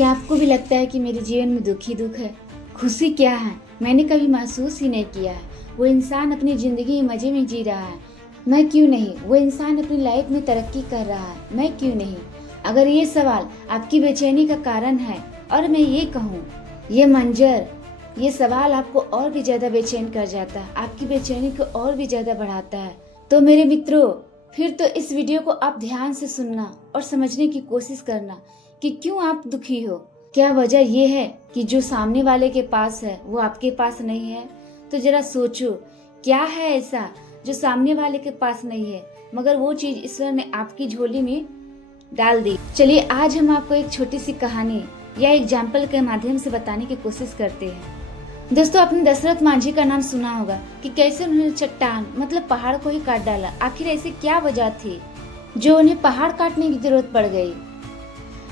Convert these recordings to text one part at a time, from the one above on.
क्या आपको भी लगता है कि मेरे जीवन में दुख ही दुख है? खुशी क्या है मैंने कभी महसूस ही नहीं किया है। वो इंसान अपनी ज़िंदगी मज़े में जी रहा है, मैं क्यों नहीं? वो इंसान अपनी लाइफ में तरक्की कर रहा है, मैं क्यों नहीं? अगर ये सवाल आपकी बेचैनी का कारण है और मैं ये कहूँ, ये मंजर, ये सवाल आपको और भी ज़्यादा बेचैन कर जाता है, आपकी बेचैनी को और भी ज़्यादा बढ़ाता है, तो मेरे मित्रों फिर तो इस वीडियो को आप ध्यान से सुनना और समझने की कोशिश करना कि क्यों आप दुखी हो। क्या वजह ये है कि जो सामने वाले के पास है वो आपके पास नहीं है? तो जरा सोचो, क्या है ऐसा जो सामने वाले के पास नहीं है मगर वो चीज ईश्वर ने आपकी झोली में डाल दी। चलिए आज हम आपको एक छोटी सी कहानी या एग्जाम्पल के माध्यम से बताने की कोशिश करते हैं। दोस्तों, आपने दशरथ मांझी का नाम सुना होगा कि कैसे उन्होंने चट्टान मतलब पहाड़ को ही काट डाला। आखिर ऐसी क्या वजह थी जो उन्हें पहाड़ काटने की जरूरत पड़ गई?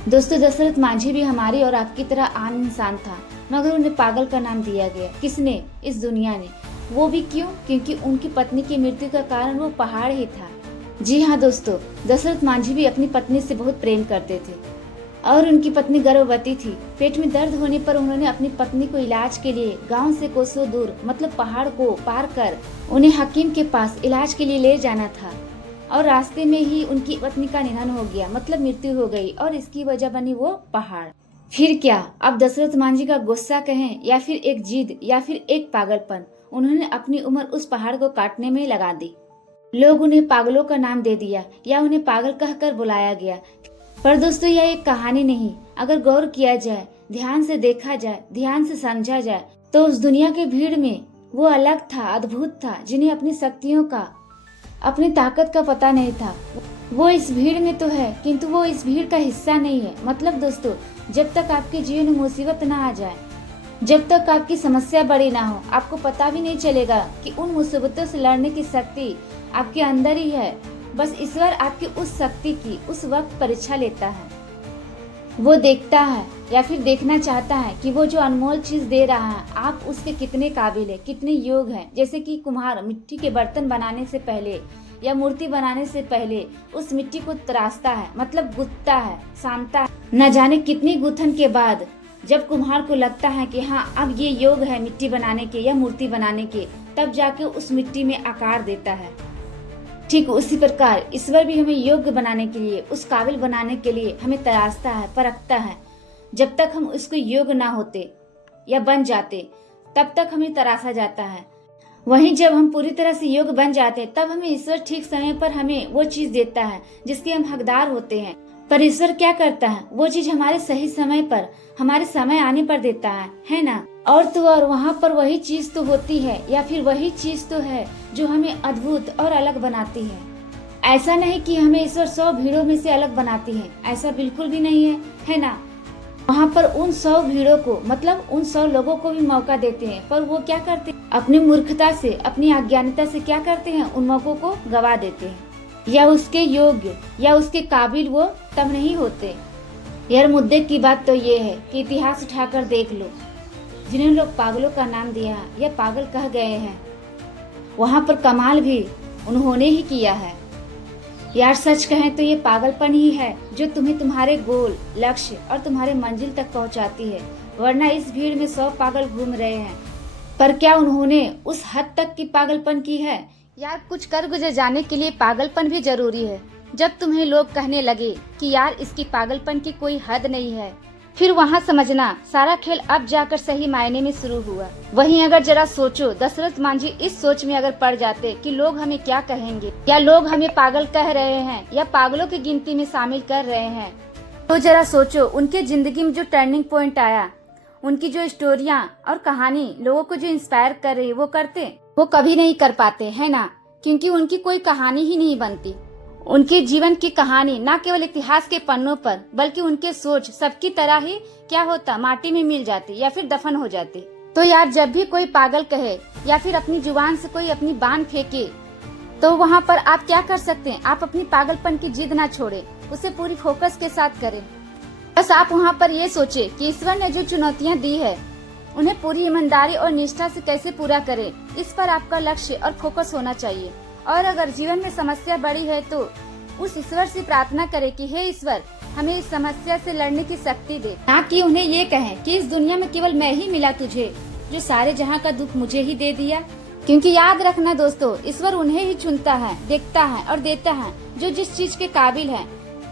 दोस्तों, दशरथ मांझी भी हमारी और आपकी तरह आम इंसान था, मगर उन्हें पागल का नाम दिया गया। किसने? इस दुनिया ने। वो भी क्यों? क्योंकि उनकी पत्नी की मृत्यु का कारण वो पहाड़ ही था। जी हाँ दोस्तों, दशरथ मांझी भी अपनी पत्नी से बहुत प्रेम करते थे और उनकी पत्नी गर्भवती थी। पेट में दर्द होने पर उन्होंने अपनी पत्नी को इलाज के लिए गांव से कोसों दूर मतलब पहाड़ को पार कर उन्हें हकीम के पास इलाज के लिए ले जाना था और रास्ते में ही उनकी पत्नी का निधन हो गया, मतलब मृत्यु हो गई और इसकी वजह बनी वो पहाड़। फिर क्या? अब दशरथ मांझी का गुस्सा कहें या फिर एक जिद या फिर एक पागलपन, उन्होंने अपनी उम्र उस पहाड़ को काटने में लगा दी। लोग उन्हें पागलों का नाम दे दिया या उन्हें पागल कहकर बुलाया गया। पर दोस्तों, यह एक कहानी नहीं। अगर गौर किया जाए, ध्यान से देखा जाए, ध्यान से समझा जाए तो उस दुनिया के भीड़ में वो अलग था, अद्भुत था, जिन्हें अपनी शक्तियों का, अपनी ताकत का पता नहीं था। वो इस भीड़ में तो है किंतु वो इस भीड़ का हिस्सा नहीं है। मतलब दोस्तों, जब तक आपके जीवन में मुसीबत ना आ जाए, जब तक आपकी समस्या बड़ी ना हो, आपको पता भी नहीं चलेगा कि उन मुसीबतों से लड़ने की शक्ति आपके अंदर ही है। बस ईश्वर आपकी उस शक्ति की उस वक्त परीक्षा लेता है। वो देखता है या फिर देखना चाहता है कि वो जो अनमोल चीज दे रहा है आप उसके कितने काबिल है, कितने योग हैं। जैसे कि कुम्हार मिट्टी के बर्तन बनाने से पहले या मूर्ति बनाने से पहले उस मिट्टी को तराशता है, मतलब गूंथता है, सानता है। न जाने कितनी गूंथन के बाद जब कुम्हार को लगता है कि हाँ अब ये योग है मिट्टी बनाने के या मूर्ति बनाने के, तब जाके उस मिट्टी में आकार देता है। ठीक उसी प्रकार ईश्वर भी हमें योग्य बनाने के लिए, उस काबिल बनाने के लिए हमें तराशता है, परखता है। जब तक हम उसको योग्य ना होते या बन जाते तब तक हमें तराशा जाता है। वहीं जब हम पूरी तरह से योग्य बन जाते तब हमें ईश्वर ठीक समय पर हमें वो चीज देता है जिसके हम हकदार होते हैं। पर ईश्वर क्या करता है? वो चीज हमारे सही समय पर, हमारे समय आने पर देता है ना? और तो और वहाँ पर वही चीज तो होती है या फिर वही चीज तो है जो हमें अद्भुत और अलग बनाती है। ऐसा नहीं कि हमें ईश्वर 100 भीड़ों में से अलग बनाती है, ऐसा बिल्कुल भी नहीं है ना? वहाँ पर उन 100 भीड़ों को मतलब उन 100 लोगों को भी मौका देते हैं, पर वो क्या करते हैं? अपनी मूर्खता से, अपनी अज्ञानता से क्या करते हैं? उन मौकों को गवा देते हैं या उसके योग्य या उसके काबिल वो तब नहीं होते। यार, मुद्दे की बात तो ये है कि इतिहास उठाकर देख लो, जिन्हें लोग पागलों का नाम दिया या पागल कह गए हैं, वहाँ पर कमाल भी उन्होंने ही किया है। यार, सच कहें तो ये पागलपन ही है जो तुम्हें तुम्हारे गोल, लक्ष्य और तुम्हारे मंजिल तक पहुँचाती है। वरना इस भीड़ में 100 पागल घूम रहे हैं, पर क्या उन्होंने उस हद तक की पागलपन की है? यार, कुछ कर गुजर जाने के लिए पागलपन भी जरूरी है। जब तुम्हें लोग कहने लगे कि यार इसकी पागलपन की कोई हद नहीं है, फिर वहाँ समझना सारा खेल अब जाकर सही मायने में शुरू हुआ। वहीं अगर जरा सोचो, दशरथ मांझी इस सोच में अगर पड़ जाते कि लोग हमें क्या कहेंगे, या लोग हमें पागल कह रहे हैं या पागलों की गिनती में शामिल कर रहे हैं, तो जरा सोचो उनके जिंदगी में जो टर्निंग पॉइंट आया, उनकी जो स्टोरियाँ और कहानी लोगों को जो इंस्पायर कर रही, वो करते? वो कभी नहीं कर पाते, है ना? क्योंकि उनकी कोई कहानी ही नहीं बनती। उनके जीवन की कहानी ना केवल इतिहास के पन्नों पर बल्कि उनके सोच सबकी तरह ही क्या होता, माटी में मिल जाती या फिर दफन हो जाती। तो यार, जब भी कोई पागल कहे या फिर अपनी जुबान से कोई अपनी बान फेंके तो वहाँ पर आप क्या कर सकते हैं? आप अपनी पागलपन की जिद ना छोड़े, उसे पूरी फोकस के साथ करें। बस आप वहाँ पर ये सोचे कि ईश्वर ने जो चुनौतियाँ दी है उन्हें पूरी ईमानदारी और निष्ठा से कैसे पूरा करें, इस पर आपका लक्ष्य और फोकस होना चाहिए। और अगर जीवन में समस्या बड़ी है तो उस ईश्वर से प्रार्थना करें कि हे ईश्वर, हमें इस समस्या से लड़ने की शक्ति दे, ना कि उन्हें ये कहें कि इस दुनिया में केवल मैं ही मिला तुझे, जो सारे जहाँ का दुख मुझे ही दे दिया। क्योंकि याद रखना दोस्तों, ईश्वर उन्हें ही चुनता है, देखता है और देता है जो जिस चीज के काबिल है।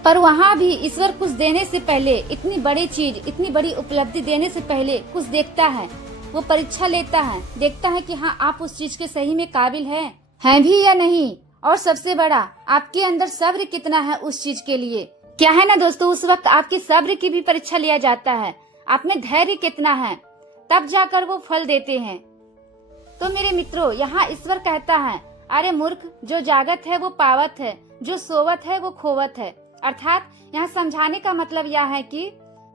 पर वहाँ भी ईश्वर कुछ देने से पहले, इतनी बड़ी चीज, इतनी बड़ी उपलब्धि देने से पहले कुछ देखता है। वो परीक्षा लेता है, देखता है कि हाँ आप उस चीज के सही में काबिल हैं भी या नहीं। और सबसे बड़ा, आपके अंदर सब्र कितना है उस चीज के लिए। क्या है ना दोस्तों, उस वक्त आपकी सब्र की भी परीक्षा लिया जाता है। आप में धैर्य कितना है, तब जाकर वो फल देते हैं। तो मेरे मित्रों, यहाँ ईश्वर कहता है, अरे मूर्ख, जो जागत है वो पावत है, जो सोवत है वो खोवत है। अर्थात यहाँ समझाने का मतलब यह है कि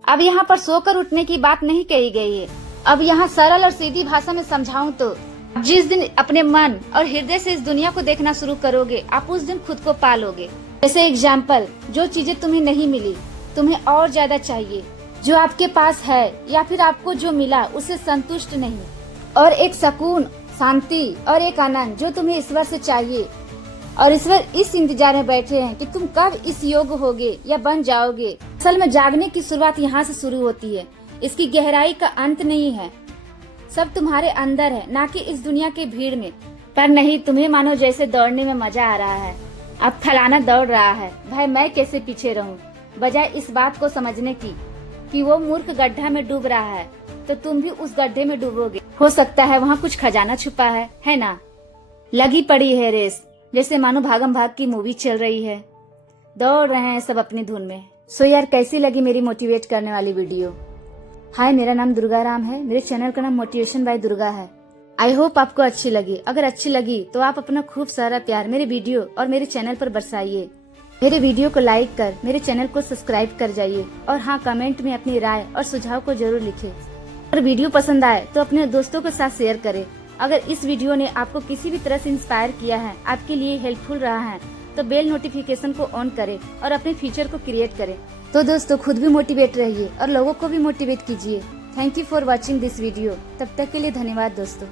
अब यहाँ पर सोकर उठने की बात नहीं कही गई है। अब यहाँ सरल और सीधी भाषा में समझाऊं तो, जिस दिन अपने मन और हृदय से इस दुनिया को देखना शुरू करोगे, आप उस दिन खुद को पालोगे। जैसे एग्जाम्पल, जो चीजें तुम्हें नहीं मिली, तुम्हें और ज्यादा चाहिए। जो आपके पास है या फिर आपको जो मिला उससे संतुष्ट नहीं, और एक सुकून, शांति और एक आनंद जो तुम्हें ईश्वर से चाहिए। और ईश्वर इस इंतजार में बैठे हैं कि तुम कब इस योग्य होगे या बन जाओगे। असल में जागने की शुरुआत यहाँ से शुरू होती है। इसकी गहराई का अंत नहीं है, सब तुम्हारे अंदर है, ना कि इस दुनिया के भीड़ में। पर नहीं, तुम्हें मानो जैसे दौड़ने में मजा आ रहा है। अब फलाना दौड़ रहा है, भाई मैं कैसे पीछे रहूं, बजाय इस बात को समझने की कि वो मूर्ख गड्ढा में डूब रहा है, तो तुम भी उस गड्ढे में डूबोगे। हो सकता है वहाँ कुछ खजाना छुपा है ना। लगी पड़ी है रेस, जैसे मानो भागम भाग की मूवी चल रही है, दौड़ रहे हैं सब अपनी धुन में। सो यार, कैसी लगी मेरी मोटिवेट करने वाली वीडियो। हाय, मेरा नाम दुर्गा राम है, मेरे चैनल का नाम मोटिवेशन बाय दुर्गा है। आई होप आपको अच्छी लगी। अगर अच्छी लगी तो आप अपना खूब सारा प्यार मेरे वीडियो और मेरे चैनल पर बरसाइए। मेरे वीडियो को लाइक कर मेरे चैनल को सब्सक्राइब कर जाइए। और हाँ, कमेंट में अपनी राय और सुझाव को जरूर लिखें। और वीडियो पसंद आए तो अपने दोस्तों के साथ शेयर करें। अगर इस वीडियो ने आपको किसी भी तरह से इंस्पायर किया है, आपके लिए हेल्पफुल रहा है, तो बेल नोटिफिकेशन को ऑन करें और अपने फ्यूचर को क्रिएट करें। तो दोस्तों, खुद भी मोटिवेट रहिए और लोगों को भी मोटिवेट कीजिए। Thank you for watching this video. तब तक के लिए धन्यवाद दोस्तों।